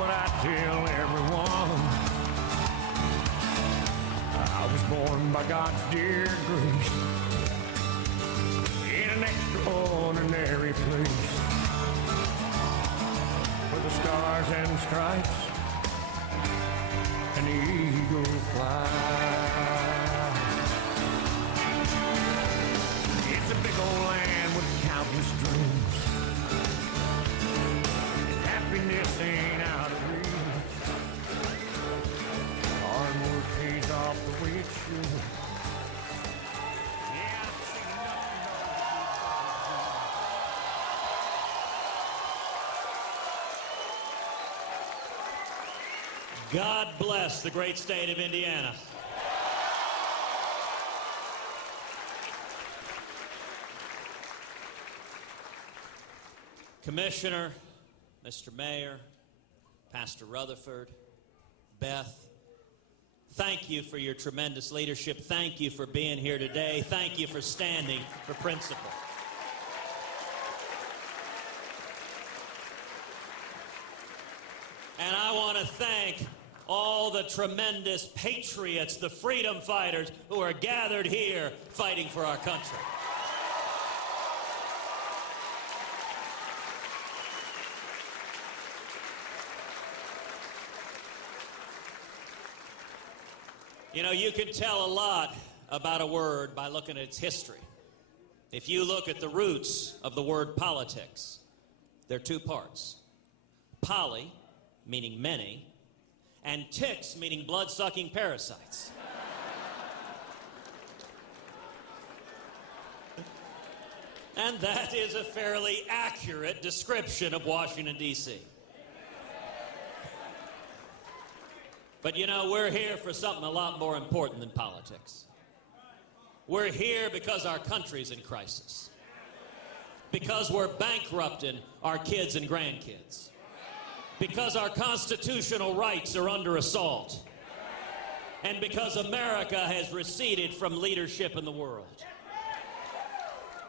what I tell everyone. I was born by God's dear grace in an extraordinary place where the stars and stripes and the eagle fly. It's a big old land with countless dreams. Happiness ain't out of reach. Hard work pays off the way it should. Yeah, I've seen nothing. God bless the great state of Indiana. Commissioner, Mr. Mayor, Pastor Rutherford, Beth, thank you for your tremendous leadership. Thank you for being here today. Thank you for standing for principle. And I want to thank all the tremendous patriots, the freedom fighters who are gathered here fighting for our country. You know, you can tell a lot about a word by looking at its history. If you look at the roots of the word politics, there are two parts. Poly, meaning many, and ticks, meaning blood-sucking parasites. And that is a fairly accurate description of Washington, D.C. But you know, we're here for something a lot more important than politics. We're here because our country's in crisis. Because we're bankrupting our kids and grandkids. Because our constitutional rights are under assault. And because America has receded from leadership in the world.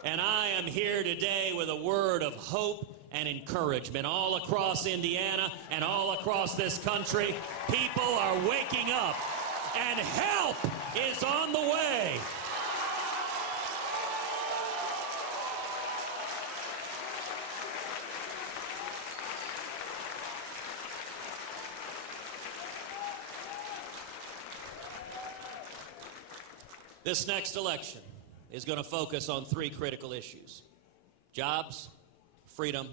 And I am here today with a word of hope and encouragement. All across Indiana and all across this country, people are waking up, and help is on the way. This next election is going to focus on three critical issues: jobs, freedom,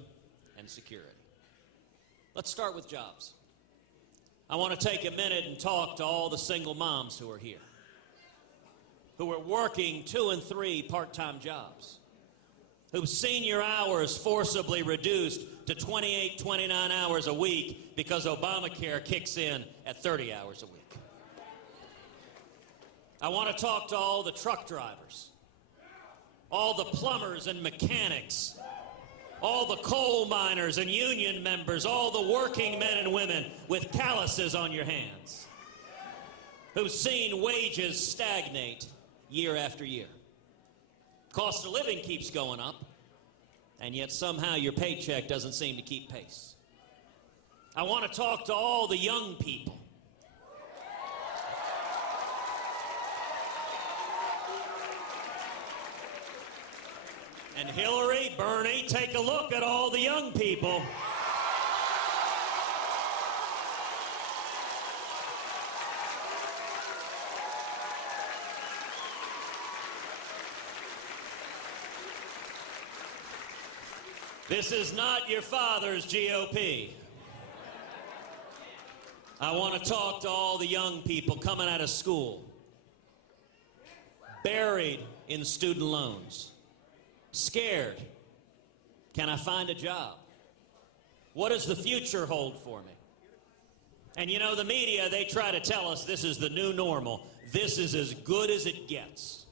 and security. Let's start with jobs. I want to take a minute and talk to all the single moms who are here, who are working 2 and 3 part-time jobs, whose senior hours forcibly reduced to 28, 29 hours a week because Obamacare kicks in at 30 hours a week. I want to talk to all the truck drivers, all the plumbers and mechanics, all the coal miners and union members, all the working men and women with calluses on your hands, who've seen wages stagnate year after year. Cost of living keeps going up, and yet somehow your paycheck doesn't seem to keep pace. I want to talk to all the young people. And Hillary, Bernie, take a look at all the young people. This is not your father's GOP. I want to talk to all the young people coming out of school, buried in student loans, scared. Can I find a job? What does the future hold for me? And you know, the media, they try to tell us this is the new normal. This is as good as it gets.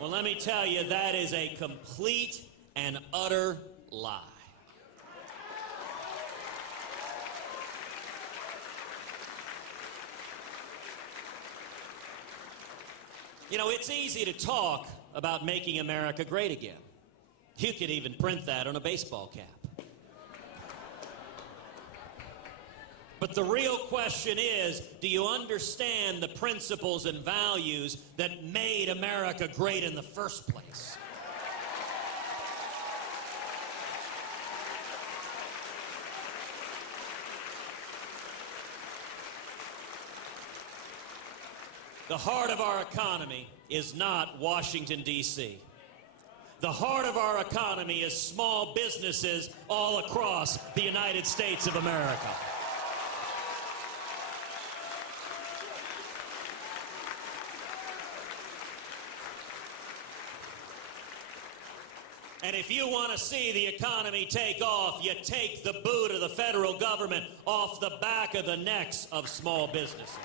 Well, let me tell you, that is a complete and utter lie. You know, it's easy to talk about making America great again. You could even print that on a baseball cap. But the real question is, do you understand the principles and values that made America great in the first place? The heart of our economy is not Washington, D.C. The heart of our economy is small businesses all across the United States of America. And if you want to see the economy take off, you take the boot of the federal government off the back of the necks of small businesses.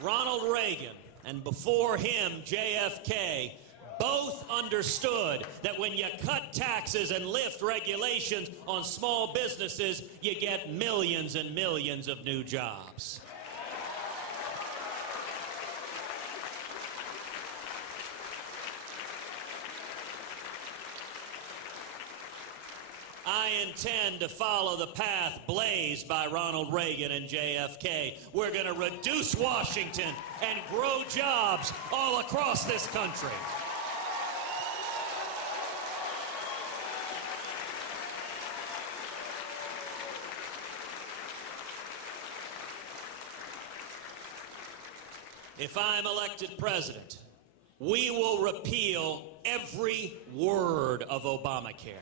Ronald Reagan, and before him, JFK, both understood that when you cut taxes and lift regulations on small businesses, you get millions and millions of new jobs. I intend to follow the path blazed by Ronald Reagan and JFK. We're going to reduce Washington and grow jobs all across this country. If I'm elected president, we will repeal every word of Obamacare.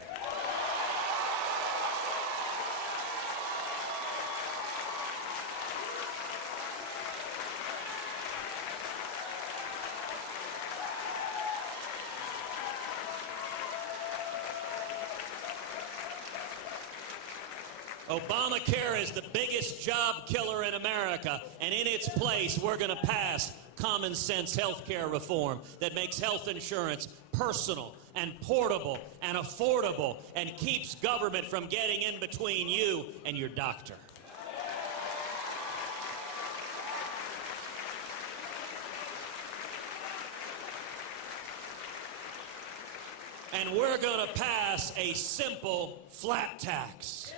Obamacare is the biggest job killer in America, and in its place, we're going to pass common sense health care reform that makes health insurance personal and portable and affordable and keeps government from getting in between you and your doctor. And we're going to pass a simple flat tax.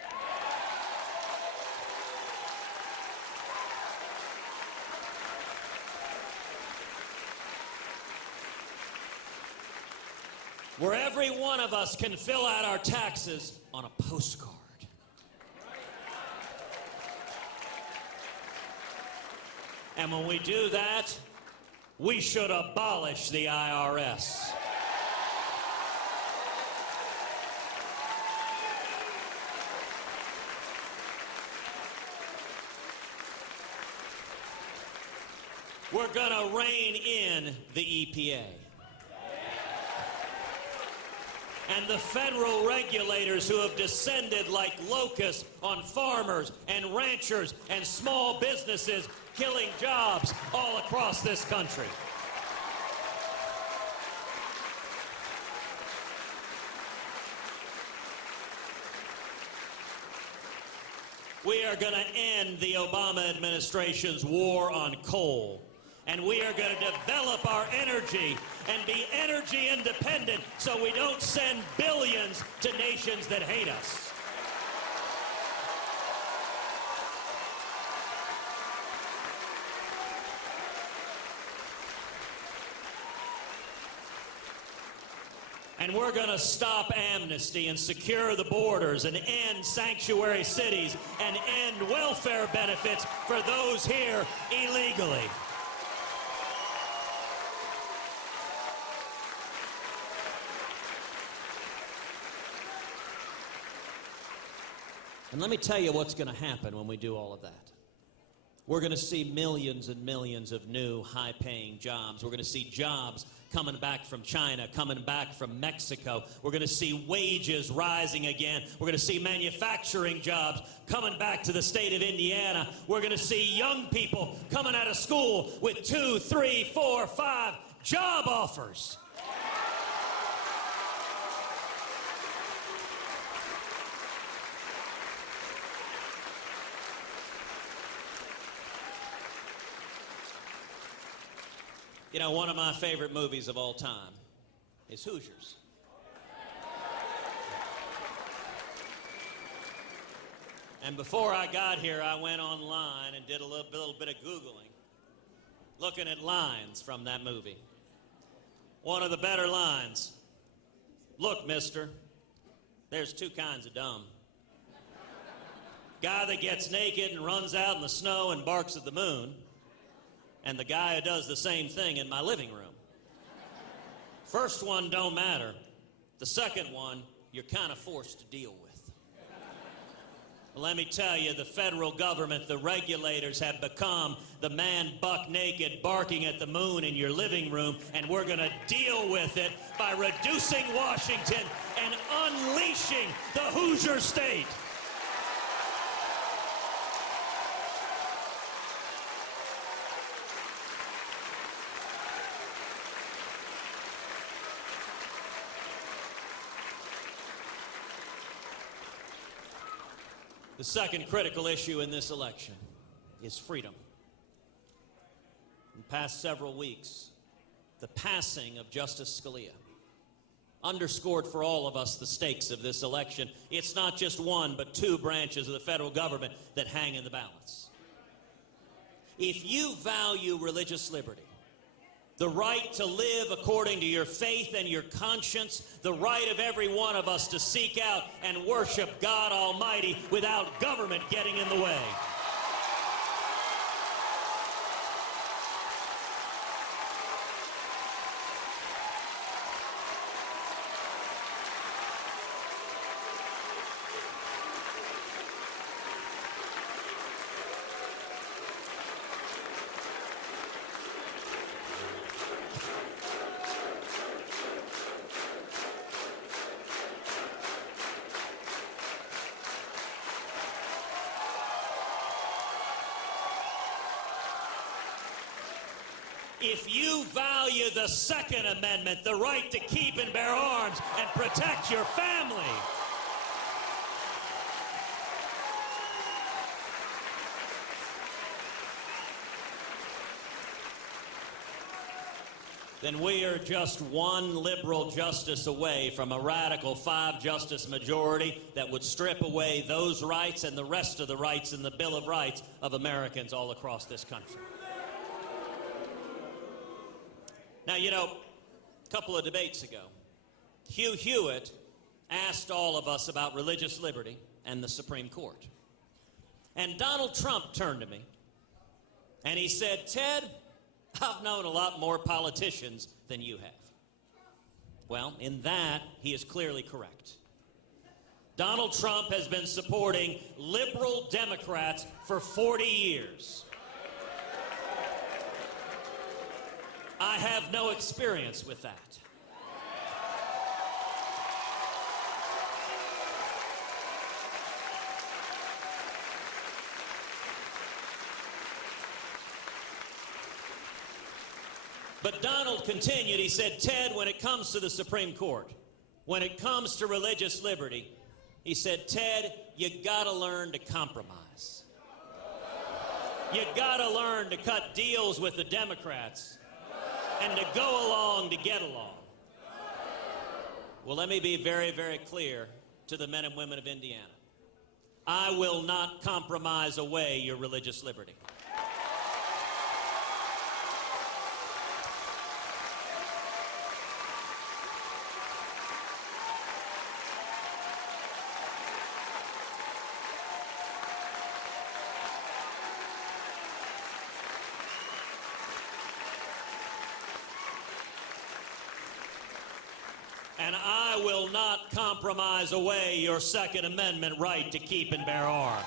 Where every one of us can fill out our taxes on a postcard. And when we do that, we should abolish the IRS. We're going to rein in the EPA. And the federal regulators who have descended like locusts on farmers and ranchers and small businesses, killing jobs all across this country. We are going to end the Obama administration's war on coal. And we are going to develop our energy and be energy independent so we don't send billions to nations that hate us. And we're going to stop amnesty and secure the borders and end sanctuary cities and end welfare benefits for those here illegally. And let me tell you what's going to happen when we do all of that. We're going to see millions and millions of new high-paying jobs. We're going to see jobs coming back from China, coming back from Mexico. We're going to see wages rising again. We're going to see manufacturing jobs coming back to the state of Indiana. We're going to see young people coming out of school with 2, 3, 4, 5 job offers. You know, one of my favorite movies of all time is Hoosiers. And before I got here, I went online and did a little bit of Googling, looking at lines from that movie. One of the better lines, "Look, mister, there's two kinds of dumb. Guy that gets naked and runs out in the snow and barks at the moon, and the guy who does the same thing in my living room. First one don't matter. The second one, you're kind of forced to deal with." Let me tell you, the federal government, the regulators have become the man buck naked barking at the moon in your living room, and we're going to deal with it by reducing Washington and unleashing the Hoosier state. The second critical issue in this election is freedom. In the past several weeks, the passing of Justice Scalia underscored for all of us the stakes of this election. It's not just one, but two branches of the federal government that hang in the balance. If you value religious liberty, the right to live according to your faith and your conscience, the right of every one of us to seek out and worship God Almighty without government getting in the way. If you value the Second Amendment, the right to keep and bear arms and protect your family, then we are just one liberal justice away from a radical 5-justice majority that would strip away those rights and the rest of the rights in the Bill of Rights of Americans all across this country. Now, you know, a couple of debates ago, Hugh Hewitt asked all of us about religious liberty and the Supreme Court. And Donald Trump turned to me and he said, "Ted, I've known a lot more politicians than you have." Well, in that, he is clearly correct. Donald Trump has been supporting liberal Democrats for 40 years. I have no experience with that. But Donald continued, he said, "Ted, when it comes to the Supreme Court, when it comes to religious liberty," he said, "Ted, you gotta learn to compromise. You gotta learn to cut deals with the Democrats and to go along to get along." Well, let me be very, very clear to the men and women of Indiana. I will not compromise away your religious liberty. And I will not compromise away your Second Amendment right to keep and bear arms.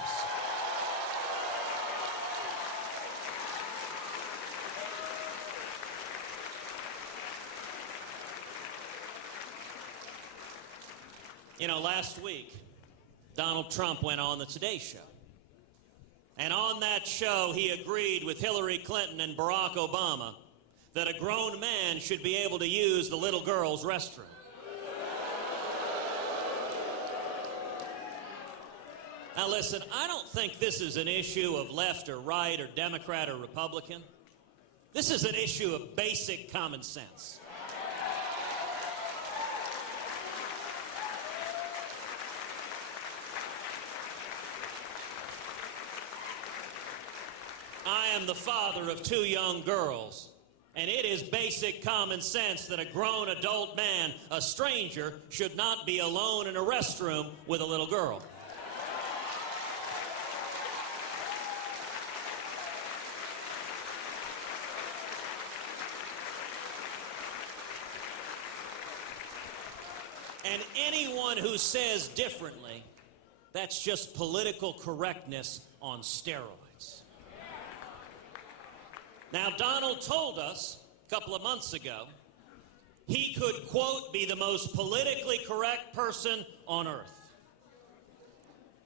You know, last week, Donald Trump went on the Today Show. And on that show, he agreed with Hillary Clinton and Barack Obama that a grown man should be able to use the little girl's restroom. Now listen, I don't think this is an issue of left or right or Democrat or Republican. This is an issue of basic common sense. I am the father of 2 young girls, and it is basic common sense that a grown adult man, a stranger, should not be alone in a restroom with a little girl. And anyone who says differently, that's just political correctness on steroids. Now, Donald told us a couple of months ago he could, quote, be the most politically correct person on earth.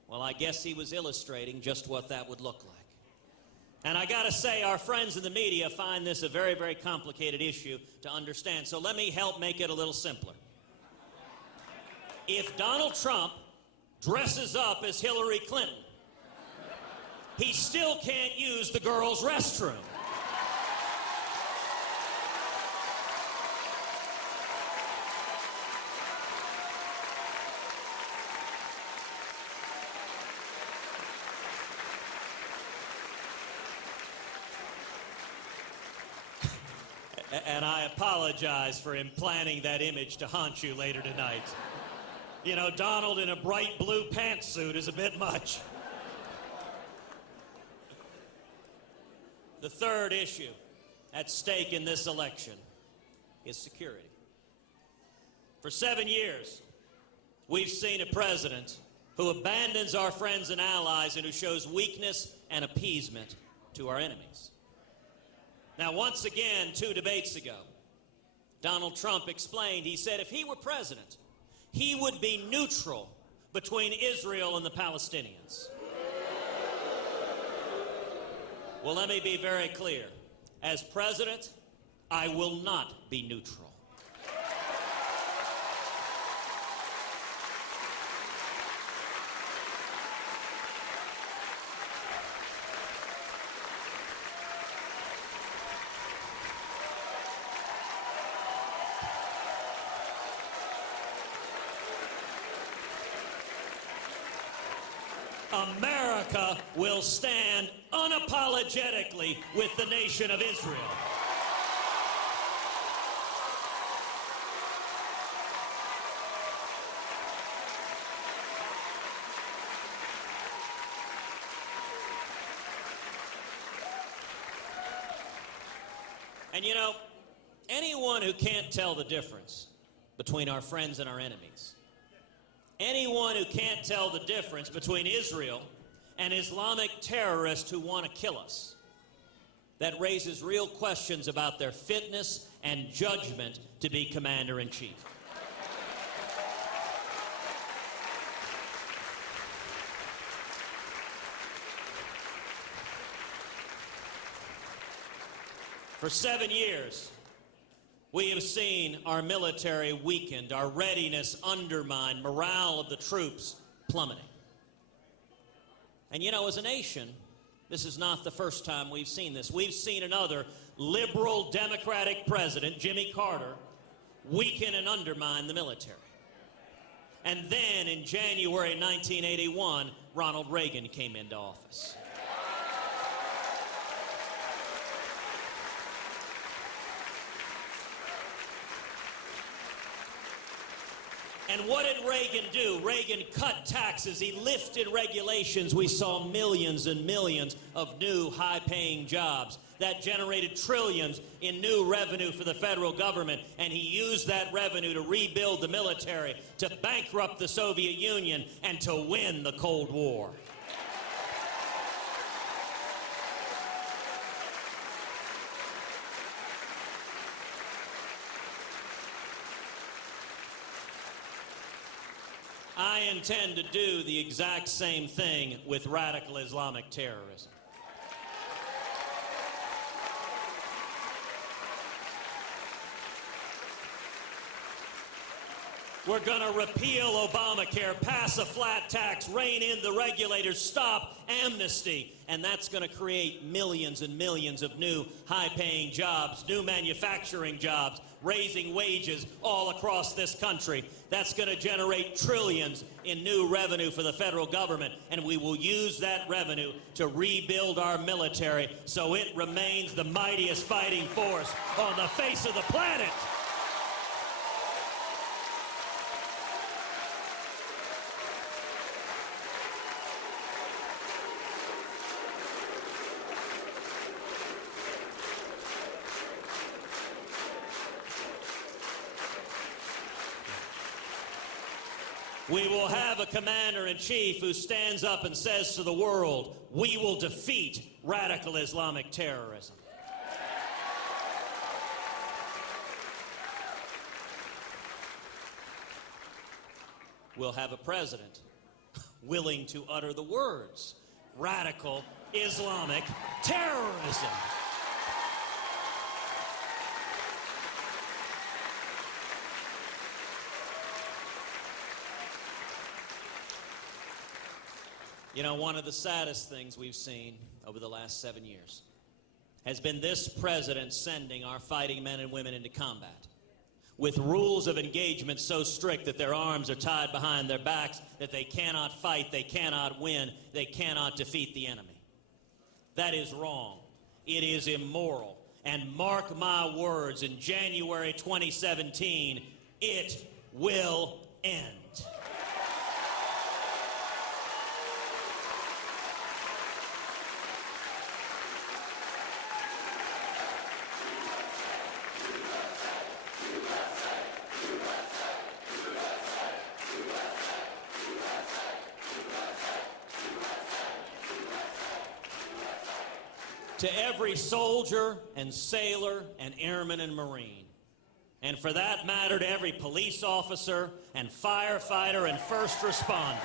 Well, I guess he was illustrating just what that would look like. And I gotta say, our friends in the media find this a very, very complicated issue to understand. So let me help make it a little simpler. If Donald Trump dresses up as Hillary Clinton, he still can't use the girls' restroom. And I apologize for implanting that image to haunt you later tonight. You know, Donald in a bright blue pantsuit is a bit much. The third issue at stake in this election is security. For 7 years, we've seen a president who abandons our friends and allies and who shows weakness and appeasement to our enemies. Now, once again, 2 debates ago, Donald Trump explained, he said if he were president, he would be neutral between Israel and the Palestinians. Well, let me be very clear. As president, I will not be neutral. America will stand unapologetically with the nation of Israel. And you know, anyone who can't tell the difference between our friends and our enemies, anyone who can't tell the difference between Israel and Islamic terrorists who want to kill us, that raises real questions about their fitness and judgment to be commander-in-chief. For 7 years, we have seen our military weakened, our readiness undermined, morale of the troops plummeting. And you know, as a nation, this is not the first time we've seen this. We've seen another liberal Democratic president, Jimmy Carter, weaken and undermine the military. And then in January 1981, Ronald Reagan came into office. And what did Reagan do? Reagan cut taxes. He lifted regulations. We saw millions and millions of new high-paying jobs that generated trillions in new revenue for the federal government. And he used that revenue to rebuild the military, to bankrupt the Soviet Union, and to win the Cold War. I intend to do the exact same thing with radical Islamic terrorism. We're going to repeal Obamacare, pass a flat tax, rein in the regulators, stop amnesty, and that's going to create millions and millions of new high-paying jobs, new manufacturing jobs, raising wages all across this country. That's going to generate trillions in new revenue for the federal government, and we will use that revenue to rebuild our military so it remains the mightiest fighting force on the face of the planet. We will have a commander-in-chief who stands up and says to the world, we will defeat radical Islamic terrorism. We'll have a president willing to utter the words, radical Islamic terrorism. You know, one of the saddest things we've seen over the last 7 years has been this president sending our fighting men and women into combat with rules of engagement so strict that their arms are tied behind their backs, that they cannot fight, they cannot win, they cannot defeat the enemy. That is wrong. It is immoral. And mark my words, in January 2017, it will end. To every soldier and sailor and airman and Marine, and for that matter to every police officer and firefighter and first responder.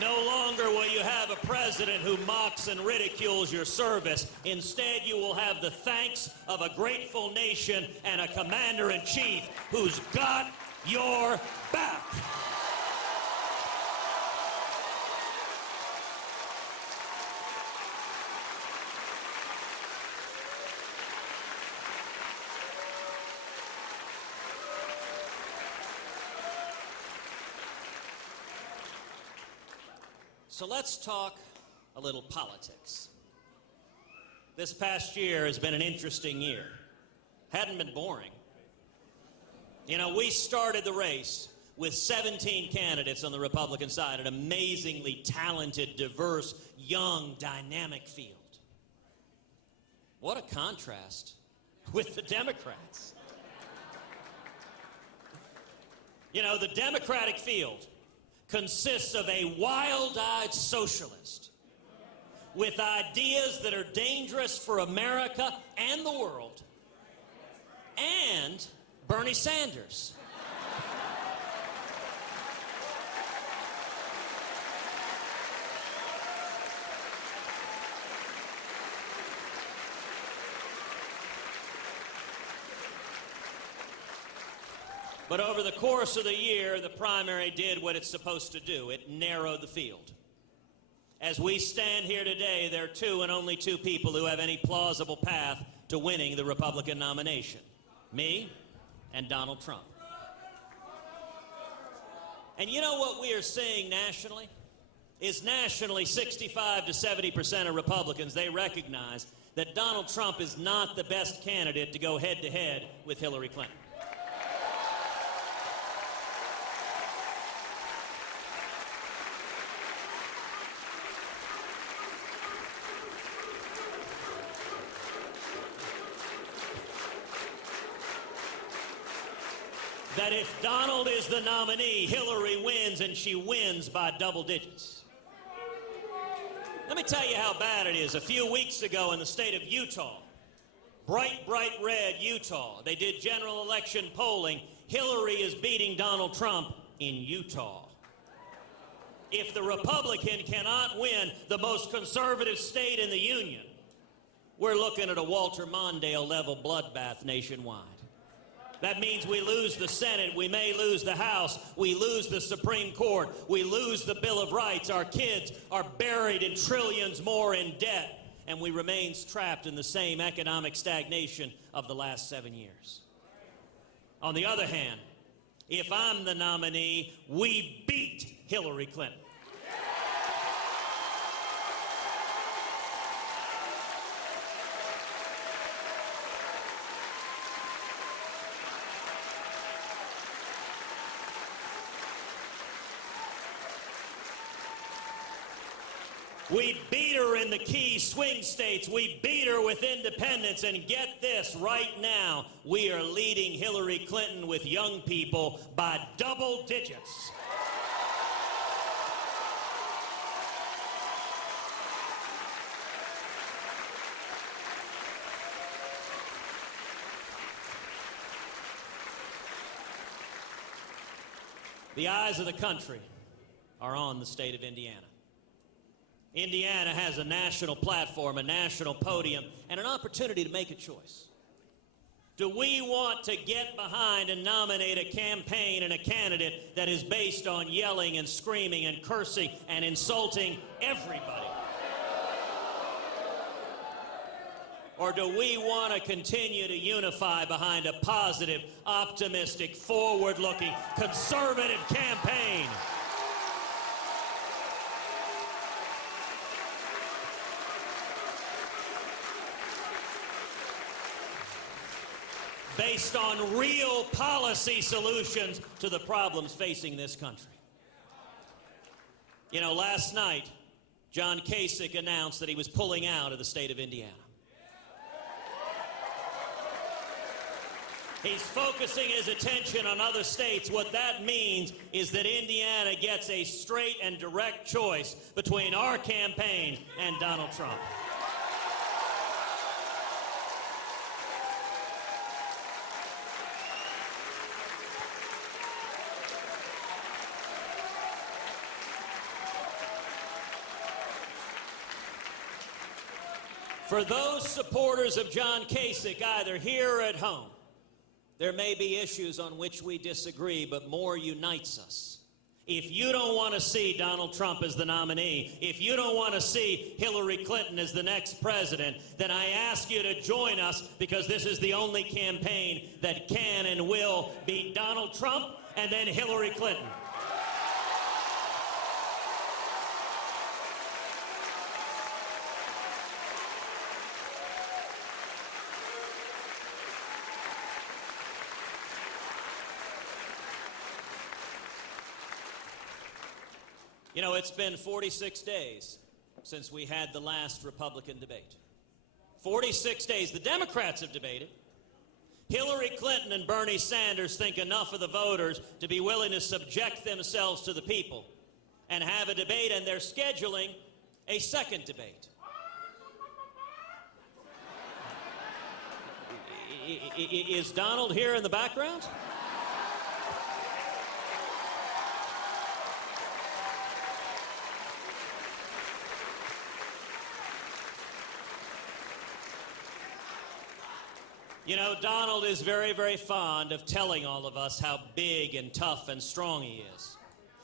No longer will you have a president who mocks and ridicules your service. Instead, you will have the thanks of a grateful nation and a commander-in-chief who's got your back. So let's talk a little politics. This past year has been an interesting year. Hadn't been boring. You know, we started the race with 17 candidates on the Republican side, an amazingly talented, diverse, young, dynamic field. What a contrast with the Democrats. You know, the Democratic field consists of a wild-eyed socialist with ideas that are dangerous for America and the world, and Bernie Sanders. But over the course of the year, the primary did what it's supposed to do. It narrowed the field. As we stand here today, there are two and only two people who have any plausible path to winning the Republican nomination: me and Donald Trump. And you know what we are seeing nationally? Is nationally 65 to 70% of Republicans, they recognize that Donald Trump is not the best candidate to go head-to-head with Hillary Clinton. That if Donald is the nominee, Hillary wins, and she wins by double digits. Let me tell you how bad it is. A few weeks ago in the state of Utah, bright red Utah, they did general election polling. Hillary is beating Donald Trump in Utah. If the Republican cannot win the most conservative state in the union, we're looking at a Walter Mondale level bloodbath nationwide. That means we lose the Senate, we may lose the House, we lose the Supreme Court, we lose the Bill of Rights, our kids are buried in trillions more in debt, and we remain trapped in the same economic stagnation of the last 7 years. On the other hand, if I'm the nominee, we beat Hillary Clinton. We beat her in the key swing states. We beat her with independents. And get this, right now, we are leading Hillary Clinton with young people by double digits. The eyes of the country are on the state of Indiana. Indiana has a national platform, a national podium, and an opportunity to make a choice. Do we want to get behind and nominate a campaign and a candidate that is based on yelling and screaming and cursing and insulting everybody? Or do we want to continue to unify behind a positive, optimistic, forward-looking, conservative campaign? Based on real policy solutions to the problems facing this country. You know, last night, John Kasich announced that he was pulling out of the state of Indiana. He's focusing his attention on other states. What that means is that Indiana gets a straight and direct choice between our campaign and Donald Trump. For those supporters of John Kasich, either here or at home, there may be issues on which we disagree, but more unites us. If you don't want to see Donald Trump as the nominee, if you don't want to see Hillary Clinton as the next president, then I ask you to join us, because this is the only campaign that can and will beat Donald Trump and then Hillary Clinton. You know, it's been 46 days since we had the last Republican debate. 46 days. The Democrats have debated. Hillary Clinton and Bernie Sanders think enough of the voters to be willing to subject themselves to the people and have a debate, and they're scheduling a second debate. Is Donald here in the background? You know, Donald is very, very fond of telling all of us how big and tough and strong he is.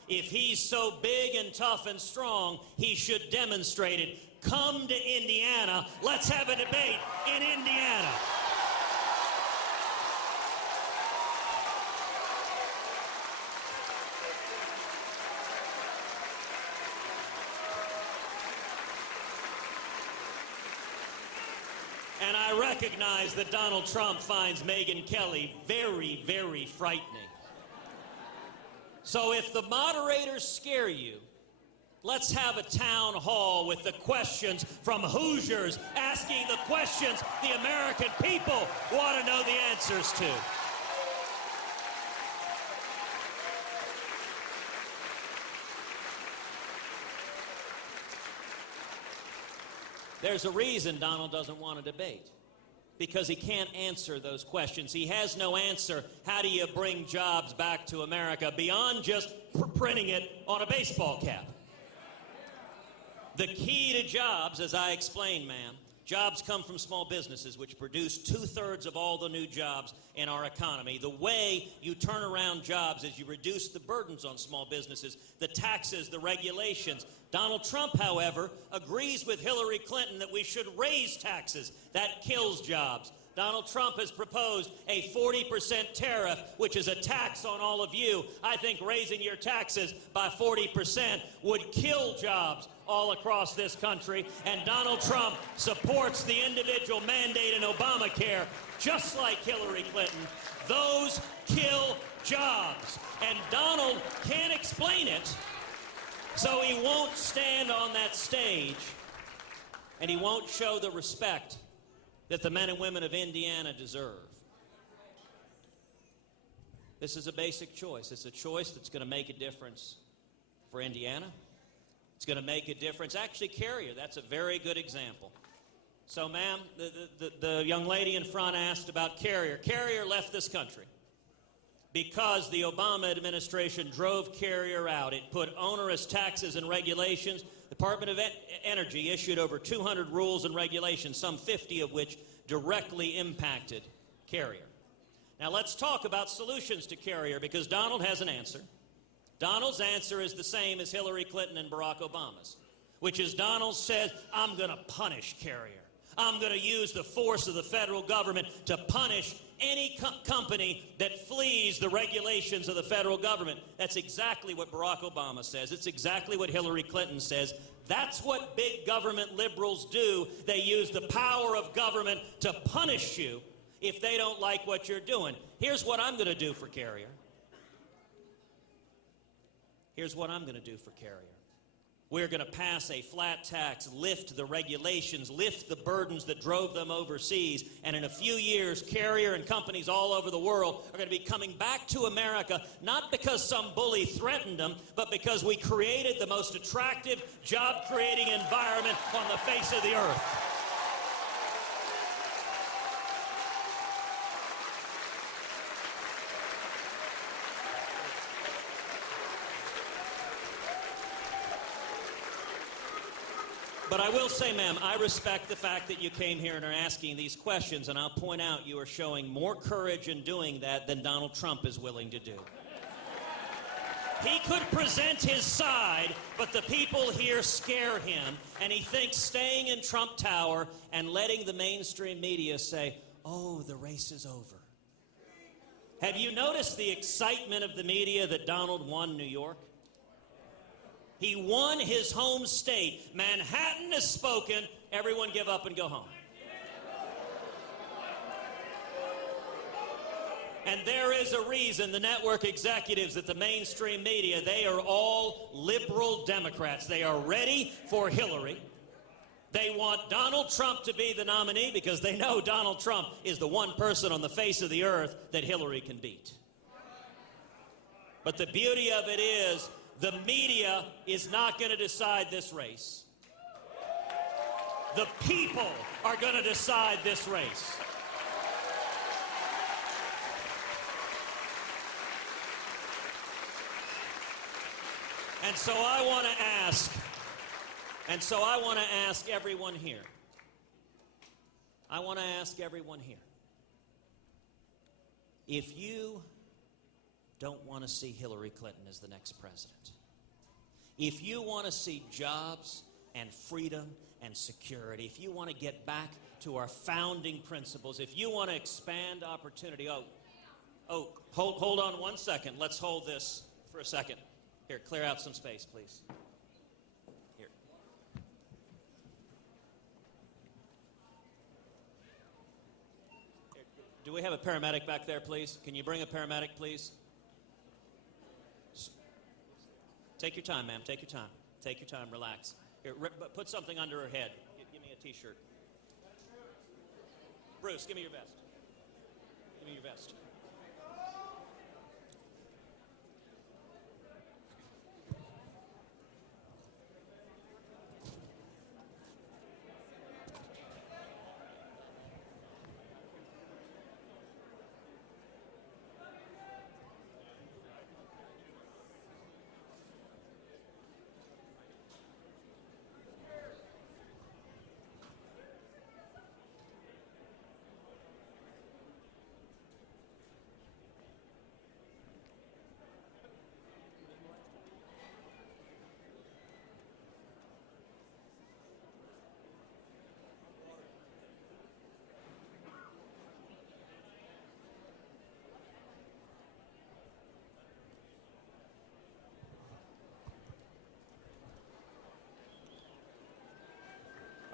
If he's so big and tough and strong, he should demonstrate it. Come to Indiana. Let's have a debate in Indiana. And I recognize that Donald Trump finds Megyn Kelly very, very frightening. So if the moderators scare you, let's have a town hall with the questions from Hoosiers asking the questions the American people want to know the answers to. There's a reason Donald doesn't want to debate, because he can't answer those questions. He has no answer. How do you bring jobs back to America beyond just printing it on a baseball cap? The key to jobs, as I explained, ma'am, Jobs come from small businesses, which produce 2/3 of all the new jobs in our economy. The way you turn around jobs is you reduce the burdens on small businesses, the taxes, the regulations. Donald Trump, however, agrees with Hillary Clinton that we should raise taxes. That kills jobs. Donald Trump has proposed a 40% tariff, which is a tax on all of you. I think raising your taxes by 40% would kill jobs all across this country. And Donald Trump supports the individual mandate in Obamacare, just like Hillary Clinton. Those kill jobs. And Donald can't explain it, so he won't stand on that stage, and he won't show the respect that the men and women of Indiana deserve. This is a basic choice. It's a choice that's going to make a difference for Indiana. It's going to make a difference. Actually, Carrier, that's a very good example. So, ma'am, the young lady in front asked about Carrier. Carrier left this country because the Obama administration drove Carrier out. It put onerous taxes and regulations. The Department of Energy issued over 200 rules and regulations, some 50 of which directly impacted Carrier. Now let's talk about solutions to Carrier, because Donald has an answer. Donald's answer is the same as Hillary Clinton and Barack Obama's, which is Donald says, I'm going to punish Carrier. I'm going to use the force of the federal government to punish any company that flees the regulations of the federal government. That's exactly what Barack Obama says. It's exactly what Hillary Clinton says. That's what big government liberals do. They use the power of government to punish you if they don't like what you're doing. Here's what I'm going to do for Carrier. Here's what I'm going to do for Carrier. We're going to pass a flat tax, lift the regulations, lift the burdens that drove them overseas, and in a few years, Carrier and companies all over the world are going to be coming back to America, not because some bully threatened them, but because we created the most attractive, job-creating environment on the face of the earth. But I will say, ma'am, I respect the fact that you came here and are asking these questions, and I'll point out you are showing more courage in doing that than Donald Trump is willing to do. He could present his side, but the people here scare him, and he thinks staying in Trump Tower and letting the mainstream media say, oh, the race is over. Have you noticed the excitement of the media that Donald won New York? He won his home state. Manhattan has spoken. Everyone give up and go home. And there is a reason the network executives at the mainstream media, they are all liberal Democrats. They are ready for Hillary. They want Donald Trump to be the nominee because they know Donald Trump is the one person on the face of the earth that Hillary can beat. But the beauty of it is, the media is not going to decide this race. The people are going to decide this race. And so I want to ask everyone here. I want to ask everyone here. If you don't want to see Hillary Clinton as the next president, if you want to see jobs and freedom and security, if you want to get back to our founding principles, if you want to expand opportunity, hold on one second. Let's hold this for a second. Here, clear out some space, please. Here. Do we have a paramedic back there, please? Can you bring a paramedic, please? Take your time, ma'am. Take your time. Take your time. Relax. Here, put something under her head. Give me a T-shirt. Bruce, give me your vest. Give me your vest.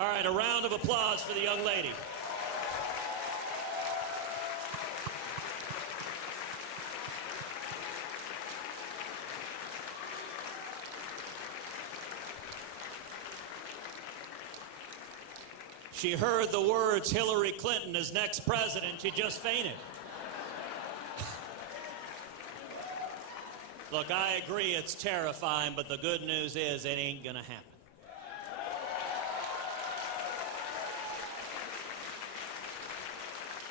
All right, a round of applause for the young lady. She heard the words Hillary Clinton as next president. She just fainted. Look, I agree it's terrifying, but the good news is it ain't gonna happen.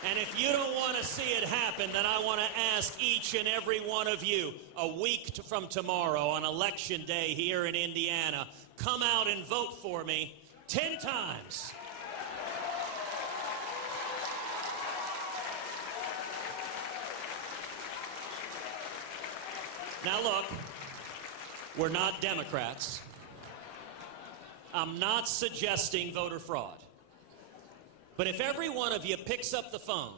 And if you don't want to see it happen, then I want to ask each and every one of you, a week from tomorrow on Election Day here in Indiana, come out and vote for me 10 times. Now look, we're not Democrats. I'm not suggesting voter fraud. But if every one of you picks up the phone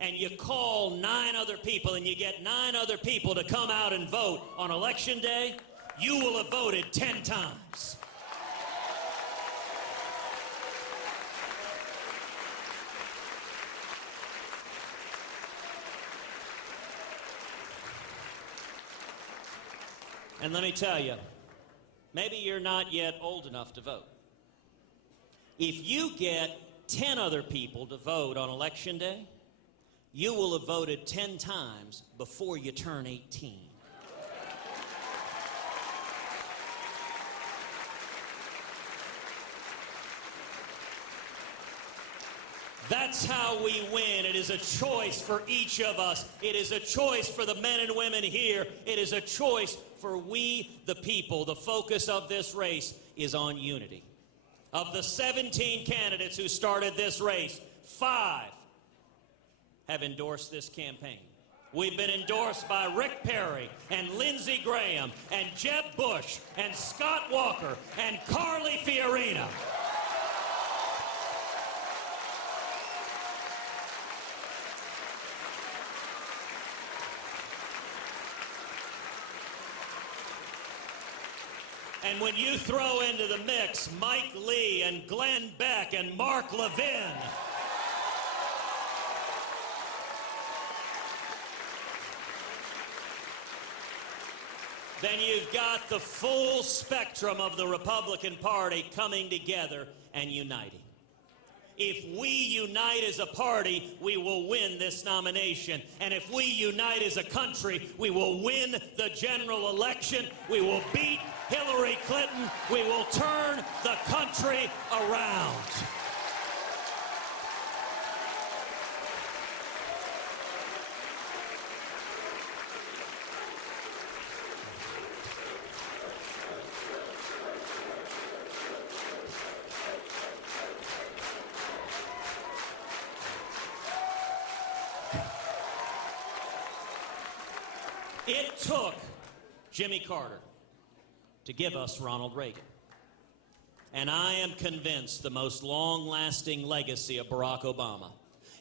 and you call 9 other people and you get 9 other people to come out and vote on Election Day, you will have voted 10 times. And let me tell you, maybe you're not yet old enough to vote. If you get 10 other people to vote on Election Day, you will have voted 10 times before you turn 18. That's how we win. It is a choice for each of us. It is a choice for the men and women here. It is a choice for we, the people. The focus of this race is on unity. Of the 17 candidates who started this race, 5 have endorsed this campaign. We've been endorsed by Rick Perry and Lindsey Graham and Jeb Bush and Scott Walker and Carly Fiorina. And when you throw into the mix Mike Lee and Glenn Beck and Mark Levin, then you've got the full spectrum of the Republican Party coming together and uniting. If we unite as a party, we will win this nomination. And if we unite as a country, we will win the general election. We will beat Hillary Clinton. We will turn the country around. It took Jimmy Carter to give us Ronald Reagan. And I am convinced the most long-lasting legacy of Barack Obama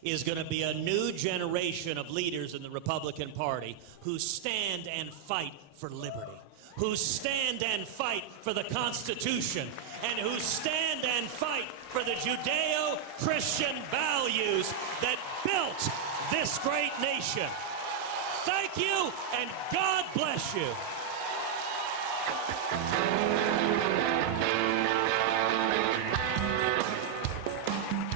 is going to be a new generation of leaders in the Republican Party who stand and fight for liberty, who stand and fight for the Constitution, and who stand and fight for the Judeo-Christian values that built this great nation. Thank you, and God bless you.